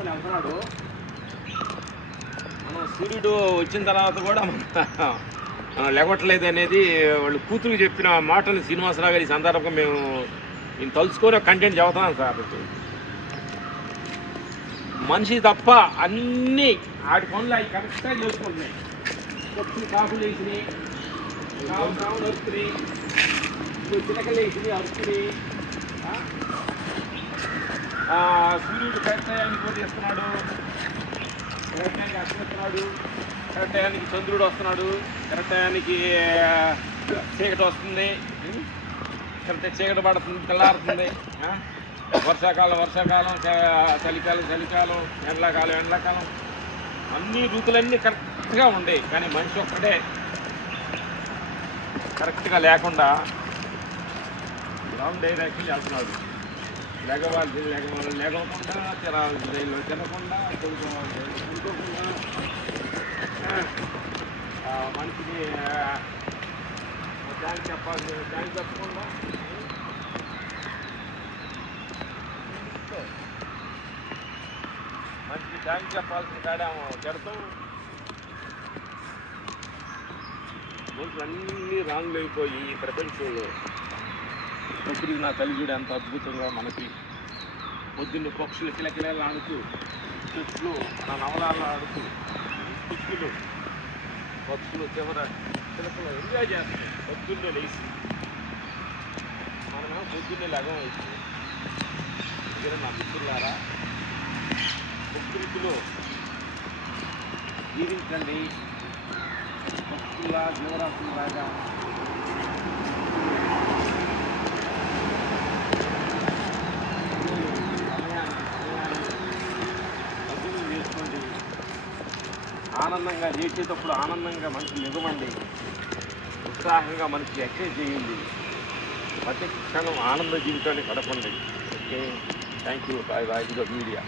తీసుకొని వెళ్తున్నాడు. మనం సూర్యుడు వచ్చిన తర్వాత కూడా మనం లేవట్లేదు అనేది వాళ్ళు కూతురికి చెప్పిన మాటలు శ్రీనివాసరావు గారి సందర్భంగా మేము నేను తలుచుకొని కంటెంట్ చదువుతున్నాను సార్. మనిషి తప్ప అన్నీ ఆడి పనులు అవి కరెక్ట్గా చేసుకుంటున్నాయి. కొత్త కాకులు వేసినాయి, కావులు వస్తున్నాయి, చిలకలు వేసినాయి అరుస్తున్నాయి. సూర్యుడు కరెక్ట్ టయానికి పోతేస్తున్నాడు, కరెక్ట్ టయానికి అస్తమిస్తున్నాడు, కరెక్ట్ టయానికి చంద్రుడు వస్తున్నాడు, కరెక్ట్ టయానికి చీకటి వస్తుంది, కరెక్ట్ చీకటి పడుతుంది, తెల్లారుతుంది. వర్షాకాలం చలికాలం ఎండాకాలం అన్ని ఋతులన్నీ కరెక్ట్గా ఉండేవి. కానీ మనిషి ఒక్కడే కరెక్ట్గా లేకుండా రాంగ్ డైరెక్షన్ వెళ్తున్నాడు. లేకపోకుండా రైల్లో తినకుండా పడుకోకుండా మనిషికి థ్యాంక్స్ చెప్పకుండా మనిషికి థ్యాంక్స్ చెప్పాల్సిన కాడేమో చెడతాం. మనుషులు అన్నీ రాంగ్ అయిపోయి ప్రపంచంలో ప్రకృతి నా తల్లి చూడ ఎంత అద్భుతంగా మనకి పొద్దున్న పక్షులు కిలకిలలు ఆడుతూ, చెట్లు నా నవలాలు ఆడుతూ, పిచ్చులు పక్షులు చిలకలు ఎంజాయ్ చేస్తాయి పొద్దున్నే లేచి. మనమేమో పొద్దున్నే లగం వేసి దగ్గర నా మిత్రులారా ప్రకృతిలో జీవించండి. పక్షుల్లా జీవరాశులాగా ఆనందంగా చేసేటప్పుడు ఆనందంగా మనకి నిజమండి. ఉత్సాహంగా మనకి ఎక్సైజ్ చేయండి. ప్రతి క్షణం ఆనంద జీవితాన్ని గడపండి. Okay, thank you. Bye bye. Media.